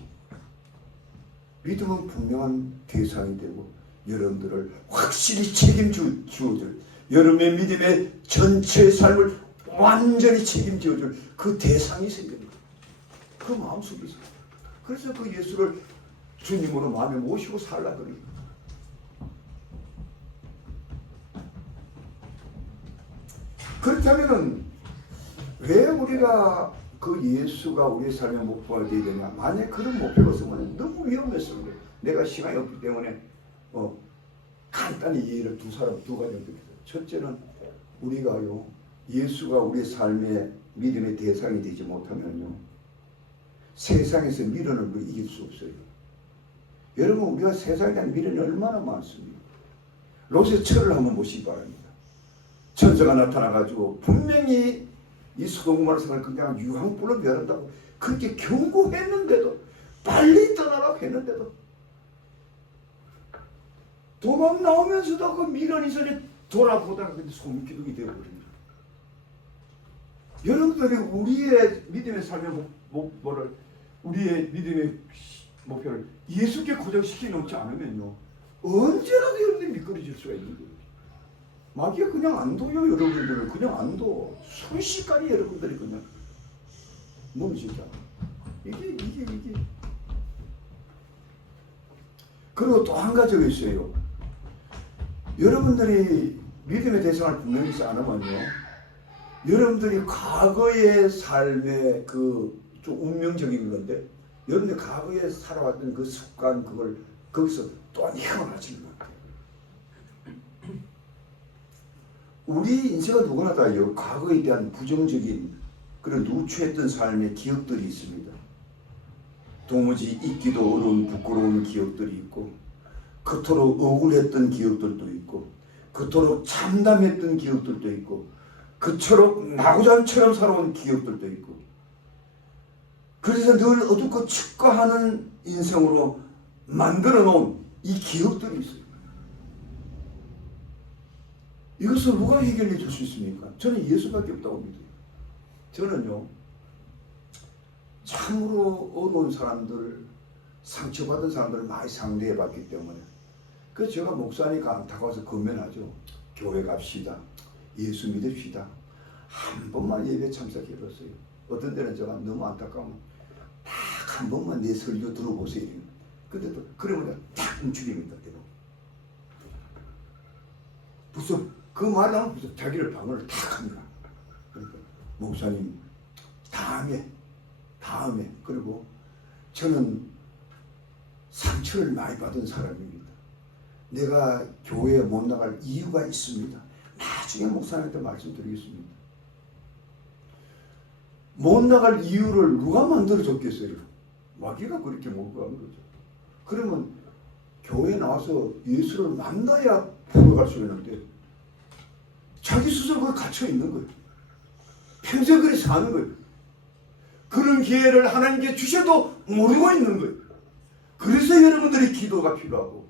믿음은 분명한 대상이 되고 여러분들을 확실히 책임주어줄 여러분의 믿음의 전체 삶을 완전히 책임져줄 그 대상이 생깁니다. 그 마음속에 있어요. 그래서 그 예수를 주님으로 마음에 모시고 살라 그럽니다. 그렇다면 왜 우리가 그 예수가 우리의 삶의 목표가 되어야 되냐? 만약 그런 목표가 있으면 너무 위험해서 그래. 내가 시간이 없기 때문에 간단히 예를 두 가지 드리겠습니다. 첫째는 우리가요 예수가 우리의 삶의 믿음의 대상이 되지 못하면요 세상에서 미련을 이길 수 없어요. 여러분 우리가 세상에 대한 미련이 얼마나 많습니까? 롯의 철을 한번 보시기 바랍니다. 천사가 나타나가지고 분명히 이 소돔과 고모라를 그냥 유황불로 멸한다고 그렇게 경고했는데도 빨리 떠나라고 했는데도 도망 나오면서도 그 미련이 전에 돌아보다가 근데 소문기둥이 되어버립니다. 여러분들이 우리의 믿음의 삶의 목표를 우리의 믿음의 목표를 예수께 고정시켜 놓지 않으면요 언제라도 여러분들이 미끄러질 수가 있는 거예요. 마귀가 그냥 안 둬요. 여러분들을 그냥 안 둬. 순식간에 여러분들이 그냥 멈추자. 이게 그리고 또 한 가지가 있어요. 여러분들이 믿음의 대상을 분명히 쌓으면요 여러분들이 과거의 삶의 그 좀 운명적인 건데 여러분들 과거에 살아왔던 그 습관 그걸 거기서 또한 헤어나지는 것 같아요. 우리 인생은 누구나 다요 과거에 대한 부정적인 그런 누추했던 삶의 기억들이 있습니다. 도무지 잊기도 어려운 부끄러운 기억들이 있고 그토록 억울했던 기억들도 있고 그토록 참담했던 기억들도 있고 그토록 나고잔처럼 살아온 기억들도 있고 그래서 늘 어둡고 축구하는 인생으로 만들어 놓은 이 기억들이 있어요. 이것을 누가 해결해 줄 수 있습니까? 저는 예수밖에 없다고 믿어요. 저는요 참으로 어려운 사람들 상처받은 사람들을 많이 상대해 봤기 때문에 그래서 제가 목사니까 안타까워서 건면하죠. 교회 갑시다. 예수 믿읍시다. 한 번만 예배 참석해봤어요. 어떤 때는 제가 너무 안타까우면 딱 한 번만 내 설교 들어보세요. 근데 또 그러면 딱 움츠립니다. 무슨 그 말하면 무슨 자기를 방어를 탁 합니다. 그러니까 목사님 다음에 그리고 저는 상처를 많이 받은 사람입니다. 내가 교회에 못 나갈 이유가 있습니다. 나중에 목사님한테 말씀드리겠습니다. 못 나갈 이유를 누가 만들어줬겠어요? 마귀가 그렇게 몰고 간 거죠. 그러면 교회에 나와서 예수를 만나야 풀어갈 수 있는데 자기 스스로 그걸 갇혀 있는 거예요. 평생 그렇게 사는 거예요. 그런 기회를 하나님께 주셔도 모르고 있는 거예요. 그래서 여러분들이 기도가 필요하고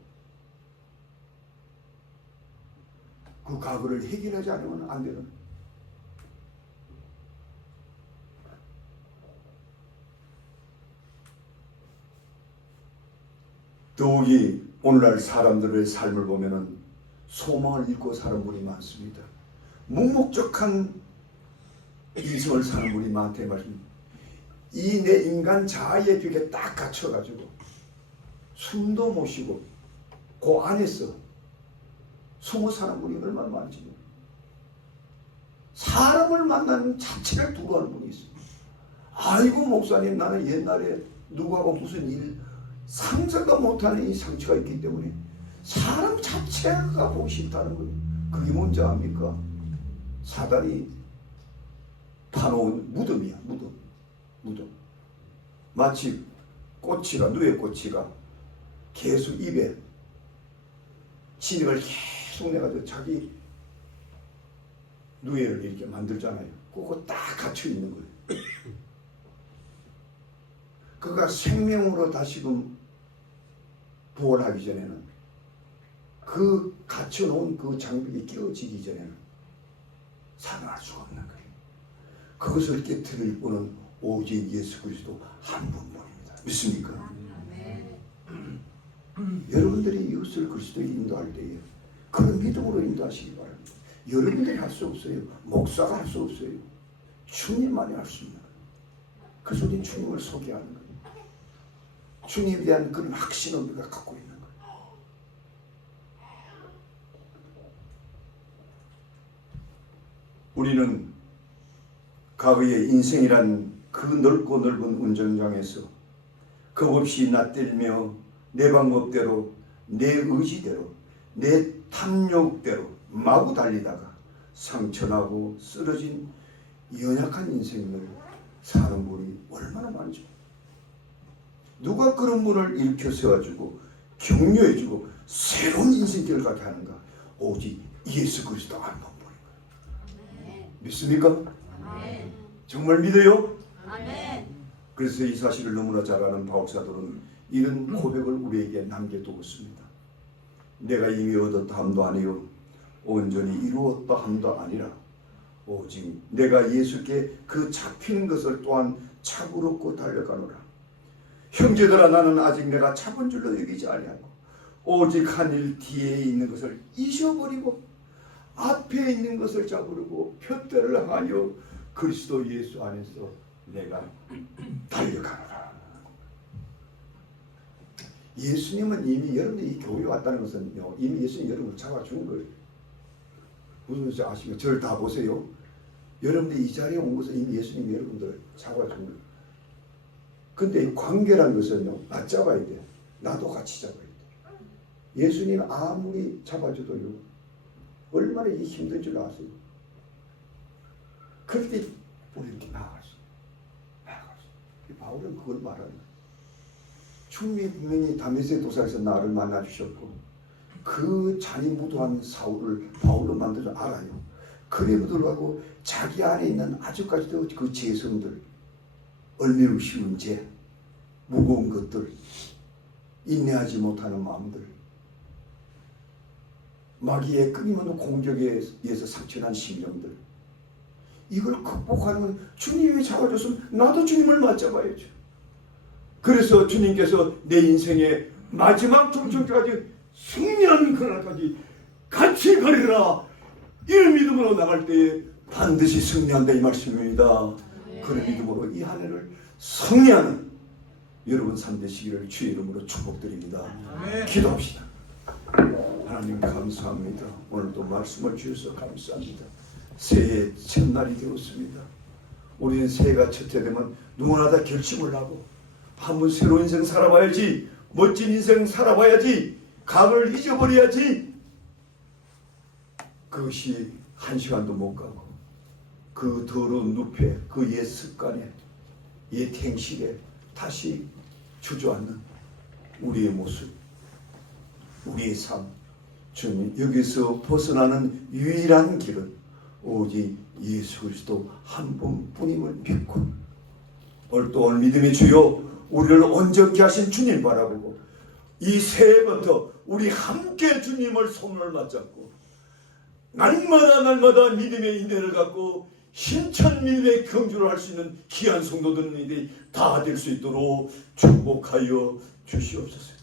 그 과거를 해결하지 않으면 안 되는 거예요. 더욱이 오늘날 사람들의 삶을 보면은 소망을 잃고 사는 분이 많습니다. 묵묵적한 인생을 사는 분이 많대 말씀입니다. 이 내 인간 자아의 벽에 딱 갇혀가지고 숨도 못 쉬고 그 안에서 숨어 사는 분이 얼마나 많은지 모릅니다. 사람을 만나는 자체를 두려워하는 분이 있습니다. 아이고 목사님 나는 옛날에 누구하고 무슨 일 상상도 못하는 이 상처가 있기 때문에 사람 자체가 보기 싫다는 거예요. 그게 뭔지 압니까? 사단이 파놓은 무덤이야. 무덤. 마치 누에 꼬치가 계속 입에 진액을 계속 내가지고 자기 누에를 이렇게 만들잖아요. 그거 딱 갇혀 있는 거예요. 그가 생명으로 다시금 부활하기 전에는 그 갇혀놓은 그 장벽이 깨어지기 전에는 살아날 수가 없는 거예요. 그것을 깨트릴 분은 오직 예수 그리스도 한 분뿐입니다. 믿습니까? 여러분들이 이웃을 그리스도에 인도할 때에 그런 믿음으로 인도하시기 바랍니다. 여러분들이 할 수 없어요. 목사가 할 수 없어요. 주님만이 할 수 있는 거예요. 그래서 우리는 주님을 소개하는 거예요. 주님에 대한 그런 확신을 우리가 갖고 있는 거예요. 우리는 과거의 인생이란 그 넓고 넓은 운전장에서 겁없이 나뛸며 내 방법대로, 내 의지대로, 내 탐욕대로 마구 달리다가 상처나고 쓰러진 연약한 인생을 사는 분이 얼마나 많죠. 누가 그런 분을 일으켜 세워주고 격려해주고 새로운 인생길을 가게 하는가? 오직 예수 그리스도 한 분뿐인 거예요. 믿습니까? 아멘. 정말 믿어요? 아멘. 그래서 이 사실을 너무나 잘 아는 바울사도는 이런 고백을 우리에게 남겨두고 있습니다. 내가 이미 얻었다 함도 아니요 온전히 이루었다 함도 아니라 오직 내가 예수께 그 잡히는 것을 또한 차고롭고 달려가노라. 형제들아, 나는 아직 내가 잡은 줄로 여기지 아니하고 오직 한 일 뒤에 있는 것을 잊어버리고 앞에 있는 것을 잡으려고 표대를 향하여 그리스도 예수 안에서 내가 달려가노라. 예수님은 이미 여러분들이 이 교회에 왔다는 것은요, 이미 예수님이 여러분을 잡아준 거예요. 무슨 말인지 아시면 저를 다 보세요. 여러분들이 이 자리에 온 것은 이미 예수님이 여러분들을 잡아준 거예요. 근데 관계라는 것은요, 나 잡아야 돼. 나도 같이 잡아야 돼. 예수님 아무리 잡아줘도요, 얼마나 이 힘든 줄 아세요? 그럴 때 우리 이렇게 나아갈 수 있어요. 바울은 그걸 말하는 거예요. 주님이 분명히 다메섹 도상에서 나를 만나주셨고 그 잔인무도한 사울을 바울로 만들어 알아요. 그래도 불구하고 자기 안에 있는 아직까지도 그 죄성들, 얼매우 쉬운 죄, 무거운 것들, 인내하지 못하는 마음들, 마귀의 끊임없는 공격에 의해서 상처난 심령들, 이걸 극복하는 건 주님이 잡아줬으면 나도 주님을 맞잡아야죠. 그래서 주님께서 내 인생의 마지막 종점까지 승리하는 그날까지 같이 가리라, 이런 믿음으로 나갈 때에 반드시 승리한다, 이 말씀입니다. 그런 믿음으로 이 한 해를 승리하는 여러분 삶 되시기를 주의 이름으로 축복드립니다. 기도합시다. 하나님 감사합니다. 오늘도 말씀을 주셔서 감사합니다. 새해 첫날이 되었습니다. 우리는 새해가 첫 해 되면 누구나 다 결심을 하고 한번 새로운 인생 살아봐야지, 멋진 인생 살아봐야지, 감을 잊어버려야지. 그것이 한 시간도 못 가고 그 더러운 눕에, 그 옛 습관에, 옛 행실에 다시 주저앉는 우리의 모습, 우리의 삶. 주님, 여기서 벗어나는 유일한 길은 오직 예수 그리스도 한 분뿐임을 믿고 오늘 믿음의 주여, 우리를 온전케 하신 주님 바라보고 이 새해부터 우리 함께 주님을 손을 맞잡고 날마다 믿음의 인내를 갖고 힘찬 믿음의 경주를 할 수 있는 귀한 성도들이 다 될 수 있도록 축복하여 주시옵소서.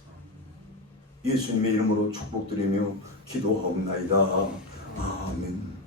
예수님의 이름으로 축복드리며 기도하옵나이다. 아멘.